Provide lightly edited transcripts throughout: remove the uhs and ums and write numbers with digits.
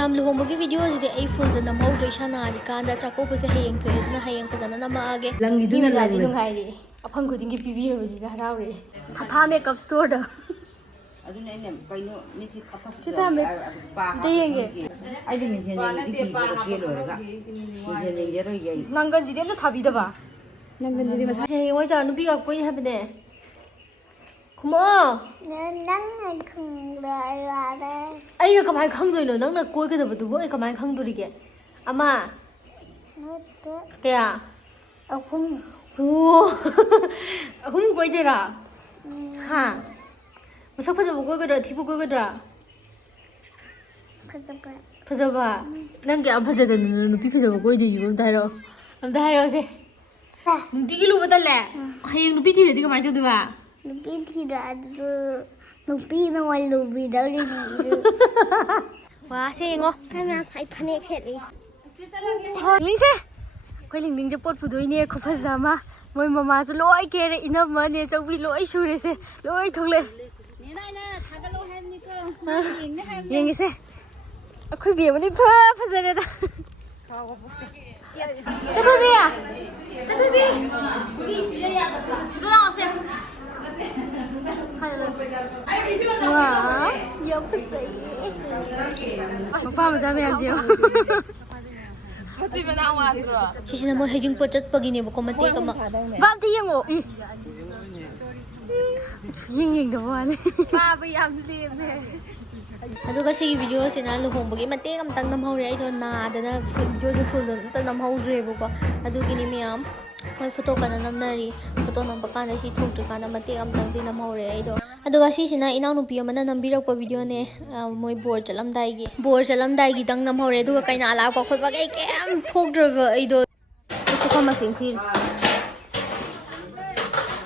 ꯃꯌꯥꯝ ꯂꯨꯍꯣꯡꯕꯒꯤ ꯚꯤꯗꯤꯑꯣꯁꯤꯗꯤ ꯑꯩ ꯐꯨꯜꯗ ꯅꯝꯍꯧꯗ꯭ꯔꯦ ꯏꯁꯥ ꯅꯥꯔꯤꯀꯥꯟꯗ ꯆꯥꯛꯀꯧꯕꯁꯦ ꯍꯌꯦꯡ ꯊꯣꯛꯑꯦ ꯑꯗꯨꯅ ꯍꯌꯦꯡ ꯐꯖꯅ ꯅꯝꯃꯛꯑꯒꯦ. ꯂꯪꯒꯤꯗꯨꯅ ꯂꯪ ꯅꯨꯡꯉꯥꯏꯔꯦ. ꯑꯐꯪ ꯈꯨꯗꯤꯡꯒꯤ ꯄꯤꯕꯤꯔꯕꯅꯤꯅ ꯍꯔꯥꯎꯔꯦ. ꯊꯥ ꯃꯦꯀꯞ ꯁ꯭ꯇꯣꯔꯗ. ꯑꯗꯨꯅ ꯑꯩꯅ ꯀꯩꯅꯣ ꯃꯤꯠꯁꯤ ꯀꯞꯄꯛ ꯑꯝꯇ ꯌꯦꯡꯒꯦ. ꯑꯩꯗꯤ ꯃꯤꯊꯦꯟ ꯌꯦꯡꯒꯦ ꯂꯣꯏꯔꯒ ꯃꯤꯊꯦꯟ ꯌꯦꯡꯖꯔꯣꯏꯒꯦ ꯑꯩ. ꯅꯪꯒꯟꯁꯤꯗꯤ ꯑꯝꯇ ꯊꯥꯕꯤꯗꯕ. ꯅꯪꯒꯟꯁꯤꯗꯤ ꯃꯁꯥ ꯍꯌꯦꯡ ꯃꯣꯏ ꯆꯥ ꯅꯨꯄꯤ ꯀꯣꯏꯅꯤ ꯍꯥꯏꯕꯅꯦ. ꯈꯨꯝꯃꯣ. ꯅꯪꯅ ꯈꯪꯕ꯭ꯔꯥ ꯌꯥꯔꯦ. ꯑꯩꯅ ꯀꯃꯥꯏꯅ ꯈꯪꯗꯣꯏꯅꯣ? ꯅꯪꯅ ꯀꯣꯏꯒꯗꯕꯗꯨꯕꯨ ꯑꯩ ꯀꯃꯥꯏꯅ ꯈꯪꯗꯣꯔꯤꯒꯦ? ꯑꯃ. ꯅꯠꯇꯦ. ꯀꯌꯥ? ꯑꯍꯨꯝ. ꯑꯣ. ꯑꯍꯨꯝ ꯀꯣꯏꯗꯣꯏꯔꯥ? ꯍꯥ? ꯃꯁꯛ ꯐꯖꯕ ꯀꯣꯏꯒꯗ꯭ꯔꯥ? ꯊꯤꯕ ꯀꯣꯏꯒꯗ꯭ꯔꯥ? ꯐꯖꯕ. ꯐꯖꯕ? ꯅꯪ ꯀꯌꯥꯝ ꯐꯖꯗꯅ ꯅꯨꯄꯤ ꯐꯖꯕ ꯀꯣꯏꯗꯣꯏꯁꯤꯕꯣ? ꯑꯝꯇ ꯍꯥꯏꯔꯛꯑꯣ. ꯑꯝꯇ ꯍꯥꯏꯔꯛꯑꯣꯁꯦ. ꯅꯨꯡꯇꯤꯒꯤ ꯂꯨꯕ ꯇꯜꯂꯦ. ꯍꯌꯦꯡ ꯅꯨꯄꯤ ꯊꯤꯔꯗꯤ ꯀꯃꯥꯏꯅ ꯇꯧꯗꯣꯏꯕ? ꯅꯨꯄꯤ ꯊꯤꯔꯛꯑꯁꯨ ꯅꯨꯄꯤꯅ ꯑꯣꯏꯅ ꯂꯨꯕꯤꯗꯧꯔꯤꯅꯤ. ꯋꯥ ꯁꯦ ꯌꯦꯡꯉꯣ. ꯑꯩ ꯐꯅꯦꯛ ꯁꯦꯠꯂꯤ. ꯂꯤꯡꯁꯦ. ꯑꯩꯈꯣꯏ ꯂꯤꯡꯂꯤꯡꯁꯦ ꯄꯣꯠ ꯄꯨꯗꯣꯏꯅꯦ ꯈꯨꯐꯖ ꯑꯃ. ꯃꯣꯏ ꯃꯃꯥꯁꯨ ꯂꯣꯏ ꯀꯦꯔꯦ. ꯏꯅꯝꯃꯅꯦ ꯆꯧꯕꯤ ꯂꯣꯏ ꯁꯨꯔꯦꯁꯦ. ꯂꯣꯏ ꯊꯣꯛꯂꯛꯑꯦ. ꯌꯦꯡꯒꯦꯁꯦ. ꯑꯩꯈꯣꯏ ꯕꯦꯝꯃꯅ ꯏꯐ ꯐꯖꯔꯦꯗ. ꯆꯠꯊꯣꯏꯕꯤ. ꯆꯠꯊꯣꯏꯕꯤ. ꯁꯤꯗ ꯂꯥꯛꯑꯣꯁꯦ. ꯋꯥ ꯌꯥꯝ ꯐꯖꯩꯌꯦ. ꯃꯄꯥ ꯃꯆꯥ ꯃꯌꯥꯝꯁꯦ ꯌꯦꯡꯉꯣ. ꯁꯤꯁꯤꯅ ꯃꯣꯏ ꯍꯩꯖꯤꯡꯄꯣꯠ ꯆꯠꯄꯒꯤꯅꯦꯕꯀꯣ ꯃꯇꯦꯛ ꯑꯃ. ꯕꯥ ꯑꯝꯇ ꯌꯦꯡꯉꯣ. ꯌꯦꯡꯗꯕ ꯋꯥꯅꯤ. ꯄꯥꯕ ꯌꯥꯝ ꯂꯦꯝꯃꯦ. ꯑꯗꯨꯒ ꯁꯤꯒꯤ ꯚꯤꯗꯤꯑꯣꯁꯤꯅ ꯂꯨꯍꯣꯡꯕꯒꯤ ꯃꯇꯦꯛ ꯑꯃꯇꯪ ꯅꯝꯍꯧꯔꯦ. ꯑꯩꯗꯣ ꯅꯥꯗꯅ ꯚꯤꯗꯤꯑꯣꯁꯦ ꯐꯨꯜꯗꯣ ꯑꯝꯇ ꯅꯝꯍꯧꯗ꯭ꯔꯦꯕꯀꯣ. ꯑꯗꯨꯒꯤꯅꯤ ꯃꯌꯥꯝ. ꯃꯣꯏ ꯐꯣꯇꯣ ꯀꯟꯅ ꯅꯝꯅꯔꯤ. ꯐꯣꯇꯣ ꯅꯝꯕ ꯀꯥꯟꯗ ꯁꯤ ꯊꯣꯛꯇ꯭ꯔꯤꯀꯥꯟꯗ ꯃꯇꯦꯛ ꯑꯃꯇꯪꯗꯤ ꯅꯝꯍꯧꯔꯦ ꯑꯩꯗꯣ. ꯑꯗꯨꯒ ꯁꯤꯁꯤꯅ ꯏꯅꯥꯎꯅꯨꯄꯤ ꯑꯃꯅ ꯅꯝꯕꯤꯔꯛꯄ ꯚꯤꯗꯤꯑꯣꯅꯦ. ꯃꯣꯏ ꯕꯣꯔ ꯆꯠꯂꯝꯗꯥꯏꯒꯤꯗꯪ ꯅꯝꯍꯧꯔꯦ. ꯑꯗꯨꯒ ꯀꯩꯅꯥ ꯂꯥꯛꯄ ꯈꯣꯠꯄ ꯀꯩꯝ ꯊꯣꯛꯇ꯭ꯔꯕ ꯑꯩꯗꯣ. ꯈꯨꯐꯝ ꯃꯁꯤꯡ ꯊꯤꯔꯤ.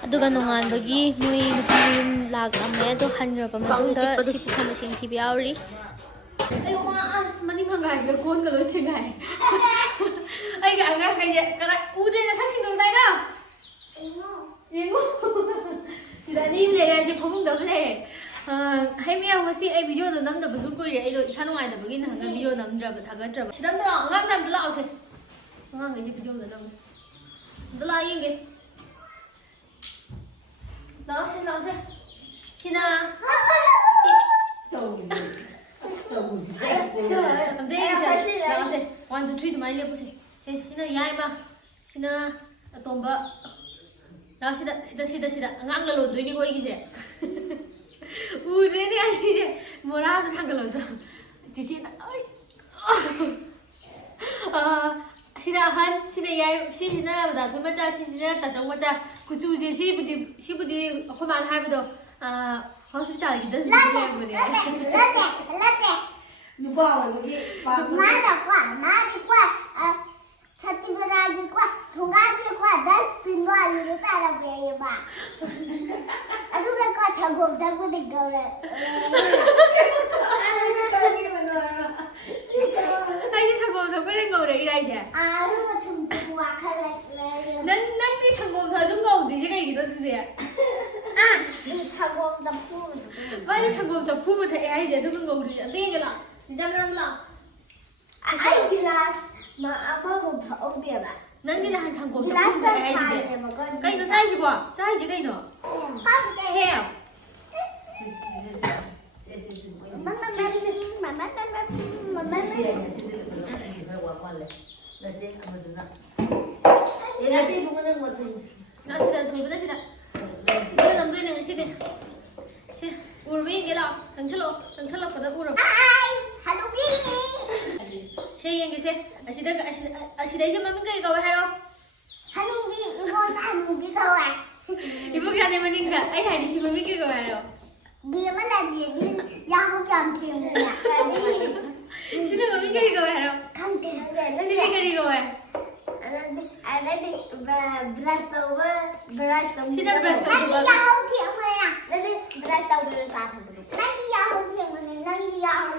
ꯑꯗꯨꯒ ꯅꯣꯡꯉꯥꯟꯕꯒꯤ ꯃꯣꯏ ꯅꯨꯄꯤ ꯌꯨꯝ ꯂꯥꯛꯑꯝꯃꯦ. ꯑꯗꯣ ꯍꯟꯈ꯭ꯔꯕ ꯃꯇꯨꯡꯗ ꯁꯤ ꯄꯨꯈꯝ ꯃꯁꯤꯡ ꯊꯤꯕ ꯌꯥꯎꯔꯤ. ꯑꯩ ꯋꯥ ꯑꯁ ꯃꯅꯤꯡ ꯍꯪꯒꯥꯏꯕꯗ ꯀꯣꯟꯒ ꯂꯣꯏ ꯊꯦꯡꯒꯥꯏ. ꯑꯩꯒꯤ ꯑꯉꯥꯡꯈꯩꯁꯦ ꯀꯗꯥꯏ ꯎꯗ꯭ꯔꯦ ꯅꯁꯛꯁꯤꯡꯗꯣ ꯀꯗꯥꯏꯅꯣ? ꯌꯦꯡꯉꯣ. ꯁꯤꯗ ꯑꯅꯤ ꯑꯃ ꯂꯩꯔꯦ. ꯁꯤ ꯐꯃꯨꯡꯗ ꯑꯃ ꯂꯩꯔꯦ. ꯍꯩ ꯃꯌꯥꯝ ꯉꯁꯤ ꯑꯩ ꯚꯤꯗꯤꯑꯣꯗꯣ ꯅꯝꯗꯕꯁꯨ ꯀꯨꯏꯔꯦ. ꯑꯩꯗꯣ ꯏꯁꯥ ꯅꯨꯡꯉꯥꯏꯇꯕꯒꯤ ꯅꯍꯥꯟꯒ ꯚꯤꯗꯤꯑꯣ ꯅꯝꯗ꯭ꯔꯕ ꯊꯥꯒꯠꯇ꯭ꯔꯕ. ꯁꯤꯗ ꯑꯝꯇ ꯂꯥꯛꯑꯣ. ꯑꯉꯥꯡꯁꯦ ꯑꯝꯇ ꯂꯥꯛꯑꯣꯁꯦ. ꯑꯉꯥꯡꯈꯩꯒꯤ ꯚꯤꯗꯤꯑꯣꯗ ꯅꯝꯃꯦ. ꯑꯝꯇ ꯂꯥꯛꯑꯣ ꯌꯦꯡꯒꯦ. ꯂꯥꯛꯑꯣꯁꯦ ꯂꯥꯛꯑꯣꯁꯦ. ꯁꯤꯅ ꯑꯝꯇ ꯌꯦꯡꯒꯦꯁꯦ. ꯂꯥꯛꯑꯣꯁꯦ. 1 2 3 ꯑꯗꯨꯃꯥꯏꯅ ꯂꯦꯞꯄꯨꯁꯦ. ꯁꯤꯅ ꯌꯥꯏꯃ. ꯁꯤꯅ ꯑꯇꯣꯝꯕ. ꯂꯥꯛꯑꯣ ꯁꯤꯗ ꯑꯉꯥꯡ ꯂꯂꯣꯟꯗꯣꯏꯅꯤꯀꯣ ꯑꯩꯒꯤꯁꯦ. ꯎꯗ꯭ꯔꯦꯅꯦ ꯑꯩꯒꯤꯁꯦ. ꯃꯣꯔꯥꯗ ꯊꯥꯡꯒꯠꯂꯕꯁꯨ. ꯆꯤꯆꯦꯅ ꯁꯤꯅ ꯑꯍꯟ, ꯁꯤꯅ ꯌꯥꯏ, ꯁꯤꯁꯤꯅ ꯗꯥꯊꯣꯏ ꯃꯆꯥ, ꯁꯤꯁꯤꯅ ꯇꯥꯆꯧ ꯃꯆꯥ. ꯀꯨꯆꯨꯁꯦ ꯁꯤꯕꯨꯗꯤ ꯑꯩꯈꯣꯏ ꯃꯥꯅ ꯍꯥꯏꯕꯗꯣ ꯍꯣꯁꯄꯤꯇꯥꯜꯒꯤ ꯗꯁꯕꯤꯟ ꯂꯩꯔꯝꯕꯅꯦ. ꯅꯨꯄꯥ ꯑꯣꯏꯕꯒꯤ ꯁꯇꯤꯕꯔꯥꯒꯤꯀꯣ ꯊꯣꯡꯒꯥꯟꯒꯤꯀꯣ ꯗꯁꯕꯤꯟ ꯋꯥꯂꯤꯗꯣ ꯇꯥꯔꯝꯃꯦꯕ. ꯑꯗꯨꯒꯀꯣ ꯁꯪꯒꯣꯝ ꯊꯛꯄꯗ ꯒꯧꯔꯦ. ꯑꯩꯁꯦ ꯁꯪꯒꯣꯝ ꯊꯛꯄꯗ ꯉꯧꯔꯛꯏꯔ ꯑꯩꯁꯦ? ꯑꯗꯨꯒ ꯁꯨꯝ ꯋꯥꯈꯜꯂꯛꯂꯦ. ꯅꯪꯗꯤ ꯁꯪꯒꯣꯝ ꯊꯛꯑꯁꯨ ꯉꯧꯗ꯭ꯔꯤꯁꯦ ꯀꯩꯒꯤꯅꯣ ꯑꯗꯨꯗꯤ? ꯁꯪꯒꯣꯝ ꯆꯐꯨ. ꯃꯥꯗꯤ ꯁꯪꯒꯣꯝ ꯆꯐꯨꯕ ꯊꯛꯑꯦ ꯍꯥꯏꯁꯦ ꯑꯗꯨꯒ ꯉꯧꯗ꯭ꯔꯤ. ꯂꯦꯡꯒ ꯂꯥꯛ. ꯁꯤꯟꯖꯥꯡ ꯂꯥꯛ. ꯑꯩ ꯒꯤꯂꯥꯁ ꯑꯃꯐꯥꯎ ꯊꯛꯍꯧꯗꯦꯕ. ꯅꯪꯗꯤ ꯅꯍꯥꯟ ꯁꯪꯒꯣꯝ ꯆꯐꯨ ꯊꯛꯑꯦ ꯍꯥꯏꯁꯤꯗꯤ. ꯀꯩꯅꯣ ꯆꯥꯏꯁꯤꯕꯣ? ꯆꯥꯏꯁꯦ ꯀꯩꯅꯣ? ꯁꯦꯝ. ꯁꯤꯗ ꯊꯣꯏꯕꯗ ꯁꯤꯗ. ꯁꯤꯗ ꯅꯝꯗꯣꯏꯅꯦ ꯉꯁꯤꯗꯤ. ꯁꯤ ꯎꯔꯕ ꯌꯦꯡꯒꯦ ꯂꯥꯛꯑꯣ. ꯆꯪꯁꯜꯂꯛꯄꯗ ꯎꯔꯕ. ꯁꯤ ꯌꯦꯡꯒꯦꯁꯦ. ꯑꯁꯤꯗꯩꯁꯦ ꯃꯃꯤꯡ ꯀꯩ ꯀꯧꯋꯦ ꯍꯥꯏꯔꯣ? ꯍꯅꯨꯕꯤ. ꯏꯕꯣꯛ ꯍꯅꯨꯕꯤ ꯀꯧꯋꯦ. ꯏꯕꯣꯛ ꯌꯥꯗꯦ ꯃꯅꯤꯡꯗ. ꯑꯩ ꯍꯥꯏꯗꯤ ꯁꯤ ꯃꯃꯤꯡ ꯀꯩ ꯀꯧꯋꯦ ꯍꯥꯏꯔꯣ? ꯌꯥꯍꯧ ꯀꯌꯥꯝ ꯊꯦꯡꯉꯦ. ꯁꯤꯅ ꯃꯃꯤꯡ ꯀꯔꯤ ꯀꯧꯋꯦ ꯍꯥꯏꯔꯣ? ꯈꯪꯗꯦ. ꯁꯤꯗꯤ ꯀꯔꯤ ꯀꯧꯋꯦ? ꯑꯗꯩꯗꯤ ꯕ꯭ꯔꯁ ꯇꯧꯕ. ꯁꯤꯅ ꯕ꯭ꯔꯁ ꯇꯧꯕ. ꯅꯪꯗꯤ ꯌꯥꯍꯧ ꯊꯦꯡꯕꯅꯦ. ꯑꯗꯨꯗꯤ ꯕ꯭ꯔꯁ ꯇꯧꯗꯅ ꯆꯥ ꯊꯛꯄꯗꯣ. ꯅꯪꯗꯤ ꯌꯥꯍꯧ ꯊꯦꯡꯕꯅꯦ. ꯅꯪꯗꯤ ꯌꯥꯍꯧ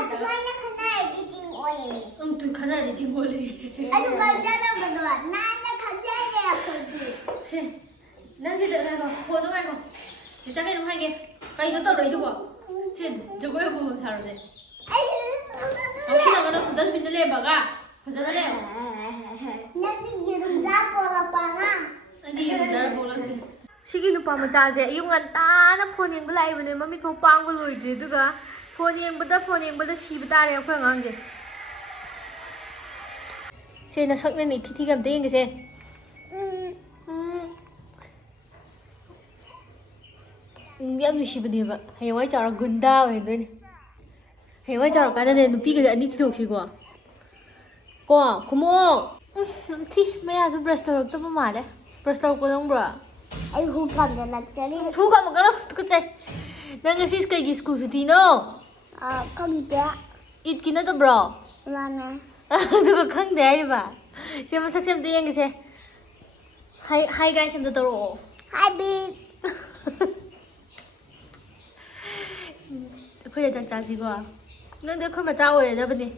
ꯑꯗꯨꯃꯥꯏꯅ ꯈꯟꯅꯔꯗꯤ ꯆꯤꯡ ꯑꯣꯜꯂꯦ. ꯈꯟꯅꯔꯗꯤ ꯆꯤꯡ ꯑꯣꯜꯂꯦ. ꯑꯗꯨꯃꯥꯏꯅ ꯆꯠꯂꯝꯕꯗꯣ ꯅꯥꯟꯅ ꯈꯟꯖꯔꯦ ꯑꯩꯈꯣꯏꯗꯤ. ꯁꯦ ꯅꯪ ꯁꯤꯗ ꯉꯥꯏꯈꯣ. ꯐꯣꯟꯗꯣ ꯉꯥꯏꯈꯣ. ꯆꯤꯆꯥ ꯀꯩꯅꯣꯝ ꯍꯥꯏꯒꯦ. ꯀꯩꯅꯣ ꯇꯧꯔꯛꯏꯗꯨꯕꯣ? ꯁꯤ ꯖꯒꯣꯏ ꯍꯧꯕ ꯁꯥꯔꯣꯁꯦ ꯉꯥꯎꯁꯤꯟꯅꯒꯅꯨ ꯗꯁꯕꯤꯟꯗ ꯂꯩꯔꯝꯕꯒ ꯐꯖꯅ ꯂꯩ ꯅꯪꯗꯤ ꯌꯦꯔꯨꯝꯖꯥ ꯄꯣꯔꯛꯄꯒ ꯑꯩꯗꯤ ꯌꯦꯡꯖꯔ ꯄꯣꯛꯂꯛꯇꯦ ꯁꯤꯒꯤ ꯅꯨꯄꯥ ꯃꯆꯥꯁꯦ ꯑꯌꯨꯛ ꯉꯟꯇꯥꯅ ꯐꯣꯟ ꯌꯦꯡꯕ ꯂꯥꯛꯏꯕꯅꯦ ꯃꯃꯤꯠ ꯐꯥꯎ ꯄꯥꯡꯕ ꯂꯣꯏꯗ꯭ꯔꯤ ꯑꯗꯨꯒ ꯐꯣꯟ ꯌꯦꯡꯕꯗ ꯁꯤꯕ ꯇꯥꯔꯦ ꯑꯩꯈꯣꯏ ꯑꯉꯥꯡꯁꯦ ꯁꯦ ꯅꯁꯛꯅꯅꯦ ꯊꯤꯊꯤꯒ ꯑꯝꯇ ꯌꯦꯡꯒꯦꯁꯦ ꯌꯥꯝ ꯅꯨꯡꯁꯤꯕꯅꯦꯕ ꯍꯌꯦꯡꯋꯥꯏ ꯆꯥꯎꯔ ꯒꯨꯟꯗꯥ ꯑꯣꯏꯗꯣꯏꯅꯦ ꯍꯌꯦꯡꯋꯥꯏ ꯆꯥꯎꯔꯀꯥꯟꯗꯅꯦ ꯅꯨꯄꯤꯒꯁꯦ ꯑꯅꯤ ꯊꯤꯗꯣꯛꯁꯤꯀꯣ ꯀꯣ ꯈꯨꯃꯣ ꯌꯥꯝ ꯊꯤ ꯃꯌꯥꯁꯨ ꯕ꯭ꯔꯁ ꯇꯧꯔꯛꯇꯕ ꯃꯥꯜꯂꯦ ꯕ꯭ꯔꯁ ꯇꯧꯔꯛꯄ ꯅꯪꯕ꯭ꯔꯣ ꯑꯩ ꯍꯨ ꯀꯥꯝꯖꯜꯂꯛꯇꯔꯤ ꯊꯨꯒ ꯑꯃꯨꯛꯀꯔꯣ ꯇꯨꯀꯠꯆꯩ ꯅꯪ ꯉꯁꯤ ꯀꯩꯒꯤ ꯁ꯭ꯀꯨꯜ ꯁꯨꯇꯤꯅꯣ ꯈꯪꯗꯦ ꯏꯠꯀꯤ ꯅꯠꯇꯕ꯭ꯔꯣ ꯃꯥꯅꯦ ꯑꯗꯨꯒ ꯈꯪꯗꯦ ꯍꯥꯏꯔꯤꯕ ꯁꯤ ꯃꯁꯛꯁꯦ ꯑꯝꯇ ꯌꯦꯡꯒꯦꯁꯦ ꯍꯥꯏ ꯒꯥꯏꯁ ꯑꯝꯇ ꯇꯧꯔꯛꯑꯣ ꯍꯥꯏꯕꯤ ꯑꯩꯈꯣꯏꯗ ꯆꯥꯛ ꯆꯥꯁꯤꯀꯣ ꯅꯪꯗꯤ ꯑꯩꯈꯣꯏ ꯃꯆꯥ ꯑꯣꯏꯔꯗꯕꯅꯦ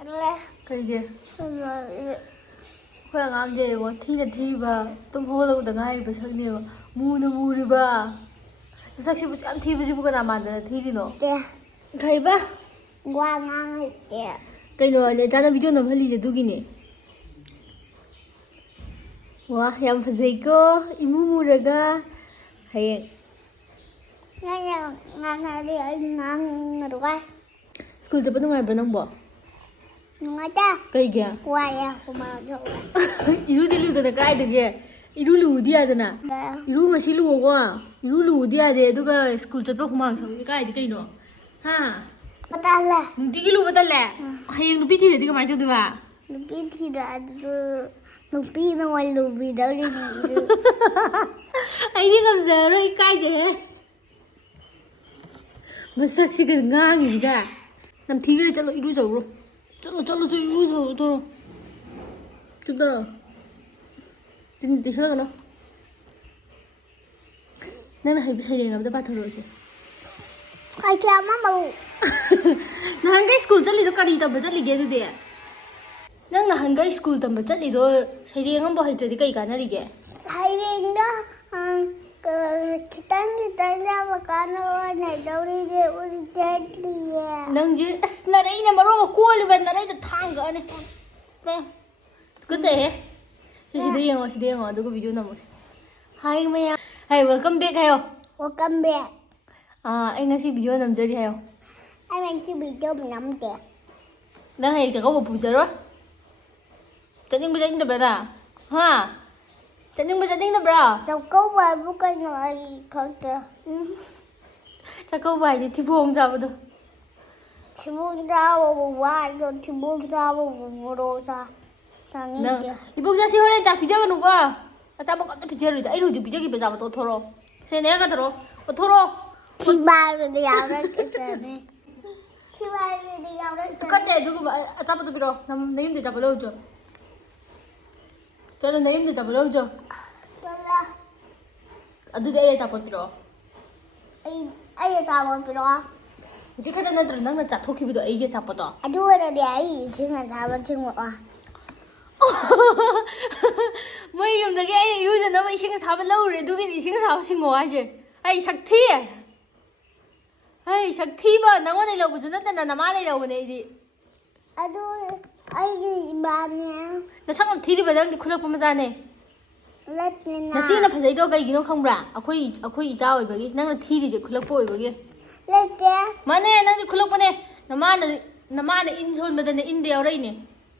ꯑꯜꯂꯦ ꯀꯔꯤꯒꯤ ꯑꯩꯈꯣꯏ ꯑꯉꯥꯡꯁꯦ ꯌꯦꯡꯉꯣ ꯊꯤꯅ ꯊꯤꯔꯤꯕ ꯇꯨꯝ ꯍꯧꯒꯠꯂꯛꯄꯗ ꯉꯥꯏꯔꯤꯕ ꯁꯛꯅꯦꯕ ꯃꯨꯅ ꯃꯨꯔꯤꯕ ꯁꯛꯁꯤꯕꯨ ꯌꯥꯝ ꯊꯤꯕꯁꯤꯕꯨ ꯀꯅꯥ ꯃꯥꯟꯗꯅ ꯊꯤꯔꯤꯅꯣ ꯀꯩꯕ ꯋꯥ ꯉꯥꯡꯉꯛꯀꯦ ꯀꯩꯅꯣꯅꯦ ꯆꯥꯅ ꯚꯤꯗꯤꯑꯣ ꯅꯝꯍꯜꯂꯤꯁꯦ ꯑꯗꯨꯒꯤꯅꯦ ꯋꯥ ꯌꯥꯝ ꯐꯖꯩꯀꯣ ꯏꯃꯨ ꯃꯨꯔꯒ ꯍꯌꯦꯡ ꯅꯪꯅ ꯉꯥꯡꯉꯗꯤ ꯑꯩ ꯉꯥꯡꯉꯔꯣꯏ ꯁ꯭ꯀꯨꯜ ꯆꯠꯄ ꯅꯨꯡꯉꯥꯏꯕ꯭ꯔꯣ ꯅꯪꯕꯣ ꯅꯨꯡꯉꯥꯏꯇꯦ ꯀꯩꯒꯤ ꯋꯥꯏꯑꯦ ꯍꯨꯃꯥꯡ ꯁꯧꯋꯦ 이루디 루드나 까이드게 이루 루디 하드나 이루 마시 루고 이루 루디 하데 누가 스쿨 쳤다 후망 서 까이드 그이노 하 ꯄꯇꯥꯜꯂꯦ 누디기 루 받달래 하영 누비 티레 디가 많이 두가 ꯅꯨꯄꯤ ꯊꯤꯔꯛꯑꯁꯨ ꯅꯨꯄꯤꯅ ꯑꯣꯏ ꯂꯨꯕꯤꯗꯧꯔꯤꯅꯤ 아이디 감사로 이까지 마삭시가 ngang 남 티그레 짤로 이루 잡으러 쩔로 저 이루 잡으러 좀 들어 지금 시작하나? 나는 하이브 사이에 가면 바터로지. ꯀꯩꯁꯨ ꯑꯃꯃꯧ 나한가이 스쿨 ꯆꯠꯂꯤꯗꯣ ꯀꯔꯤ ꯇꯝꯕ ꯆꯠꯂꯤꯒꯦ ꯑꯗꯨꯗꯤ ꯅꯪ ꯅꯍꯥꯟꯒꯩ ꯁ꯭ꯀꯨꯜ ꯇꯝꯕ ꯆꯠꯂꯤꯗꯣ ꯁꯩꯔꯦꯡ ꯑꯃꯐꯥꯎ ꯍꯩꯇ꯭ꯔꯗꯤ ꯀꯩ ꯀꯥꯟꯅꯔꯤꯒꯦ ꯁꯩꯔꯦꯡꯗꯣ ꯈꯤꯇꯪ ꯌꯥꯕ ꯀꯥꯟꯗ ꯑꯣꯏꯅꯗꯧꯔꯤꯁꯦ ꯎꯔꯤꯖꯗ꯭ꯔꯤꯌꯦ ꯅꯪꯁꯦ ꯑꯁ ꯅꯔꯩꯅ ꯃꯔꯣꯟ ꯑꯃ ꯀꯣꯜꯂꯤꯕ ꯅꯔꯩꯗꯣ ꯊꯥꯡꯒꯑꯅꯤ ꯀꯠꯆꯩꯍꯦ ꯁꯤꯗ ꯌꯦꯡꯉꯣ ꯑꯗꯨꯒ ꯚꯤꯗꯤꯑꯣ ꯅꯝꯃꯣꯁꯦ ꯍꯥꯏ ꯃꯌꯥꯝ ꯍꯥꯏ ꯋꯦꯜꯀꯝ ꯕꯦꯛ ꯍꯥꯏꯌꯣ ꯋꯦꯜꯀꯝ ꯕꯦꯛ ꯑꯩ ꯉꯁꯤ ꯚꯤꯗꯤꯑꯣ ꯅꯝꯖꯔꯤ ꯍꯥꯏꯌꯣ ꯑꯩ ꯉꯁꯤ ꯚꯤꯗꯤꯑꯣ ꯅꯝꯗꯦ ꯅꯪ ꯍꯌꯦꯡ ꯆꯥꯛꯀꯧꯕ ꯄꯨꯖꯔꯣꯏ ꯆꯠꯅꯤꯡꯗꯕ꯭ꯔꯥ ꯍꯥ ꯆꯠꯅꯤꯡꯗꯕ꯭ꯔꯥ ꯆꯥꯛꯀꯧꯕ ꯍꯥꯏꯕꯨ ꯀꯩꯅꯣ ꯑꯩ ꯈꯪꯗꯦ ꯆꯥꯛꯀꯧꯕ ꯍꯥꯏꯗꯤ ꯊꯤꯕꯣꯡ ꯆꯥꯕꯗꯣ ꯊꯤꯕꯣꯡ ꯆꯥꯕꯕꯨ ꯋꯥꯏꯗꯣ ꯊꯤꯕꯣꯡ ꯆꯥꯕꯕꯨ ꯃꯣꯔꯣꯛ ꯅꯪ ꯆꯥꯅꯤꯡꯗꯦ 이봉자씨 호랭 짝 비자가는거 아짜뭐 깜짝 비자르다 이러 지 비자기 비자마 또 토로 세네가 들어 토로 티바르도 야व랬겠잖아 티바르도 야व랬잖아 똑같지 누구 아짜부터 빌어 남 내임대 잡아 넣어줘 저는 내임대 잡아 넣어줘 몰라 아들이 애 잡아 빌어 ꯑꯩ ꯑꯆꯥꯄꯣꯠ ꯄꯤꯔꯛꯑꯣ 이제 카드 나들은 낭나 짜 토끼비도 애기 잡아도 ꯑꯗꯨ ꯑꯣꯏꯔꯗꯤ ꯑꯩ ꯏꯁꯤꯡ ꯑꯁꯥꯕ ꯆꯤꯡꯉꯛꯑꯣ ꯃꯣꯏ ꯌꯨꯝꯗꯒꯤ ꯑꯩꯅ ꯏꯔꯨꯖꯅꯕ ꯏꯁꯤꯡ ꯑꯁꯥꯕ ꯂꯧꯔꯦ ꯑꯗꯨꯒꯤꯗꯤ ꯏꯁꯤꯡ ꯑꯁꯥꯕ ꯁꯤꯡꯉꯣ ꯍꯥꯏꯁꯦ ꯑꯩ ꯁꯛꯊꯤ ꯑꯩ ꯁꯛꯊꯤꯕ ꯅꯪꯉꯣꯟꯗꯩ ꯂꯧꯕꯁꯨ ꯅꯠꯇꯅ ꯅꯃꯥꯗꯩ ꯂꯧꯕꯅꯦ ꯑꯩꯗꯤ ꯑꯗꯨ ꯑꯩꯒꯤ ꯏꯃꯥꯅꯦ ꯅꯁꯛ ꯌꯥꯝ ꯊꯤꯔꯤꯕ ꯅꯪꯗꯤ ꯈꯨꯜꯂꯛꯄ ꯃꯆꯥꯅꯦ ꯂꯠꯅꯤꯅ ꯅꯆꯦꯅ ꯐꯖꯩꯗꯣ ꯀꯩꯒꯤꯅꯣ ꯈꯪꯕ꯭ꯔꯥ ꯑꯩꯈꯣꯏ ꯏꯆꯥ ꯑꯣꯏꯕꯒꯤ ꯅꯪꯅ ꯊꯤꯔꯤꯁꯦ ꯈꯨꯜꯂꯛꯄ ꯑꯣꯏꯕꯒꯤ ꯂꯩꯇꯦ ꯃꯥꯅꯦ ꯅꯪꯗꯤ ꯈꯨꯜꯂꯛꯄꯅꯦ ꯅꯃꯥꯅ ꯏꯟ ꯁꯣꯟꯕꯗꯅꯦ ꯏꯟꯗ ꯌꯥꯎꯔꯛꯏꯅꯦ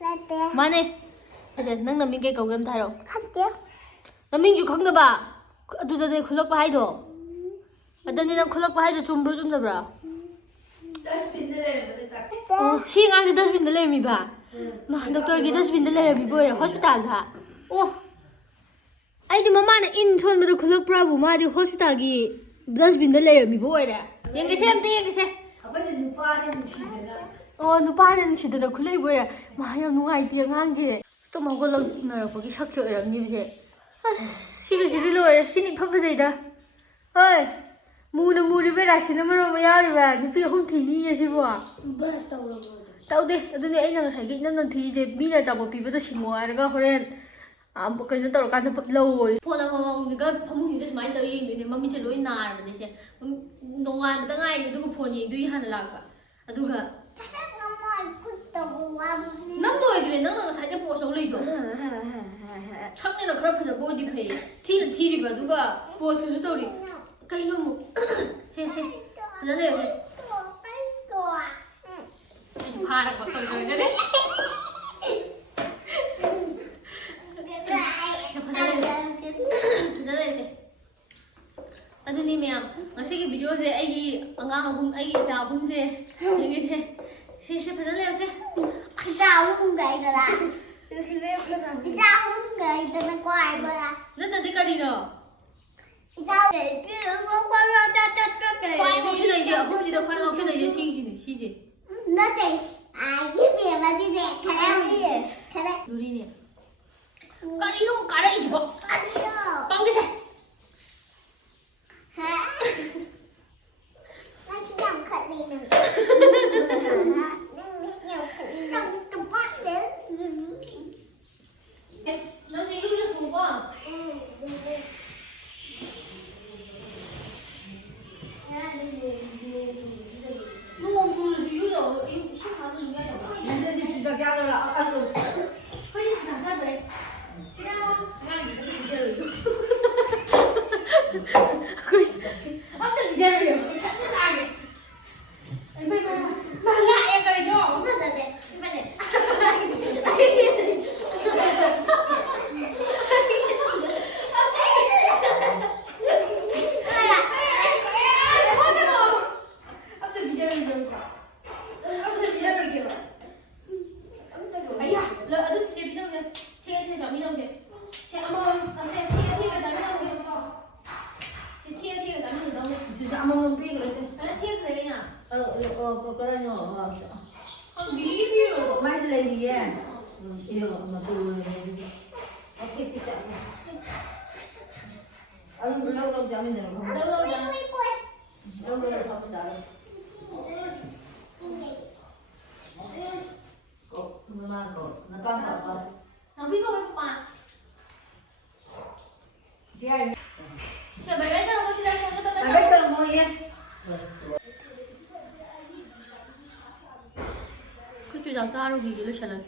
ꯂꯩꯇꯦ ꯃꯥꯅꯦ ꯑꯁꯦ ꯅꯪ ꯅꯃꯤꯡ ꯀꯩ ꯀꯧꯒꯦ ꯑꯝꯇ ꯍꯥꯏꯔꯛꯑꯣ ꯈꯪꯗꯦ ꯅꯃꯤꯡꯁꯨ ꯈꯪꯗꯕ ꯑꯗꯨꯗꯅꯦ ꯈꯨꯜꯂꯛꯄ ꯍꯥꯏꯗꯣ ꯑꯗꯨꯅꯦ ꯅꯪ ꯈꯨꯜꯂꯛꯄ ꯍꯥꯏꯗꯣ ꯆꯨꯝꯕ꯭ꯔꯣ ꯆꯨꯝꯗꯕ꯭ꯔꯥ ꯑꯣ ꯁꯤ ꯑꯉꯥꯡꯁꯦ ꯗꯁꯕꯤꯟꯗ ꯂꯩꯔꯝꯃꯤꯕ ꯃꯥ ꯗꯣꯛꯇꯔꯒꯤ ꯗꯁꯕꯤꯟꯗ ꯂꯩꯔꯝꯃꯤꯕ ꯑꯣꯏꯔꯦ ꯍꯣꯁꯄꯤꯇꯥꯜꯗ ꯑꯣ ꯑꯩꯗꯤ ꯃꯃꯥꯅ ꯏꯟ ꯁꯣꯟꯕꯗꯣ ꯈꯨꯜꯂꯛꯄ꯭ꯔꯥꯕꯨ ꯃꯥꯗꯤ ꯍꯣꯁꯄꯤꯇꯥꯜꯒꯤ ꯗꯁꯕꯤꯟꯗ ꯂꯩꯔꯝꯃꯤꯕ ꯑꯣꯏꯔꯦ ꯌꯦꯡꯒꯦꯁꯦ ꯑꯝꯇ ꯌꯦꯡꯒꯦꯁꯦ ꯑꯩꯈꯣꯏꯅ ꯅꯨꯄꯥꯅ ꯅꯨꯡꯁꯤꯗꯅ ꯑꯣ ꯅꯨꯄꯥꯅ ꯅꯨꯡꯁꯤꯗꯅ ꯈꯨꯜꯂꯛꯏꯕ ꯑꯣꯏꯔꯦ ꯃꯥ ꯌꯥꯝ ꯅꯨꯡꯉꯥꯏꯇꯦ ꯑꯉꯥꯡꯁꯦ ꯇꯨꯝ ꯍꯧꯒꯠꯂꯛꯅꯔꯛꯄꯒꯤ ꯁꯛꯁꯦ ꯑꯣꯏꯔꯝꯅꯤꯕꯁꯦ ꯑꯁ ꯁꯤꯒꯤꯁꯤꯗꯤ ꯂꯣꯏꯔꯦ ꯁꯤꯅꯤ ꯏꯐ ꯐꯖꯩꯗ ꯍꯣꯏ ꯃꯨꯅ ꯃꯨꯔꯤꯕ ꯔꯥꯁꯤꯅ ꯃꯔꯣꯝ ꯑꯃ ꯌꯥꯎꯔꯤꯕ ꯅꯨꯄꯤ 3 ꯊꯤꯅꯤꯌꯦ ꯁꯤꯕꯨ ꯕ꯭ꯔꯁ ꯇꯧꯗꯦ ꯑꯗꯨꯅꯦ ꯑꯩꯅ ꯉꯁꯥꯏꯒꯤ ꯏꯅꯝ ꯅꯝꯊꯤꯁꯦ ꯃꯤꯅ ꯑꯆꯥꯄꯣꯠ ꯄꯤꯕꯗꯣ ꯁꯤꯡꯉꯣ ꯍꯥꯏꯔꯒ ꯍꯣꯔꯦꯟ ꯀꯩꯅꯣ ꯇꯧꯔꯀꯥꯟꯗ ꯂꯧꯋꯣꯏ ꯐꯣꯟ ꯑꯃꯃꯝꯒ ꯐꯃꯨꯡꯁꯤꯗ ꯁꯨꯃꯥꯏꯅ ꯇꯧꯔ ꯌꯦꯡꯗꯣꯏꯅꯦ ꯃꯃꯤꯠꯁꯦ ꯂꯣꯏ ꯅꯥꯔꯕꯅꯦ ꯁꯦ ꯅꯣꯡꯉꯥꯟꯕꯗ ꯉꯥꯏꯔꯤ ꯑꯗꯨꯒ ꯐꯣꯟ ꯌꯦꯡꯗꯣꯏ ꯍꯥꯟꯅ ꯂꯥꯛꯄ ꯑꯗꯨꯒ ꯅꯪ ꯂꯣꯏꯈ꯭ꯔꯦ ꯅꯪꯅ ꯉꯁꯥꯏꯗ ꯄꯣꯁ ꯇꯧ ꯂꯩꯗꯣ ꯁꯛꯅꯦꯅ ꯈꯔ ꯐꯖꯕ ꯑꯣꯏꯗꯤ ꯐꯩꯌꯦ ꯊꯤꯅ ꯊꯤꯔꯤꯕ ꯑꯗꯨꯒ ꯄꯣꯁꯀꯁꯨ ꯇꯧꯔꯤ ꯀꯩꯅꯣ ꯑꯃꯨꯛ ꯁꯦ ꯐꯖꯅ ꯂꯩꯔꯁꯦ ꯑꯩꯁꯨ ꯐꯥꯔꯛꯄ ꯈꯪꯗ꯭ꯔꯒꯅꯦ ꯐꯖꯅ ꯂꯩꯔꯁꯦ ꯑꯗꯨꯅꯤ ꯃꯌꯥꯝ ꯉꯁꯤꯒꯤ ꯚꯤꯗꯤꯑꯣꯁꯦ ꯑꯩꯒꯤ ꯑꯉꯥꯡ ꯑꯍꯨꯝ ꯑꯩꯒꯤ ꯏꯆꯥ ꯑꯍꯨꯝꯁꯦ ꯌꯦꯡꯉꯤꯁꯦ ꯁꯦ ꯐꯖꯅ ꯂꯩꯔꯁꯦ 이자 아웅가이더라. 이자 아웅가이더라 꽈이더라. ꯅꯠꯇꯗꯤ ꯀꯔꯤꯅꯣ 이자 ꯈ꯭ꯋꯥꯏ ꯉꯥꯎꯁꯤꯟꯅꯩꯁꯦ ꯑꯍꯨꯝꯁꯤꯗ ꯈ꯭ꯋꯥꯏ ꯉꯥꯎꯁꯤꯟꯅꯩꯁꯦ 시제 너네 아기 배바지네 가라 누리네 까리로 까라이지고 아시오. 빵개새 나 시장 컬리는. 넌 이거 좀 봐. 너 그래서 이거 신발도 중요해. 이제 주작이 하느라 아까 허리 장사돼. 그냥 이거 이제로. 아무튼 이제로요. 장사 잘해. 말라 애가 이거. 진짜 아무런 삐 그러지. 그러냐. 미리미로. 마이스 레이디에 이거 뭐 또 어떻게 뛰자. 아주 물렁물렁 자면 되는 거. 물렁물렁 하면 잘해. 그만 거. 나 빠져. 나 비가 왜 빠? 지알. 자, 말레이시아 오시라 해서 알겠다 뭐해? 그 주장 싸로 기기를 샬라.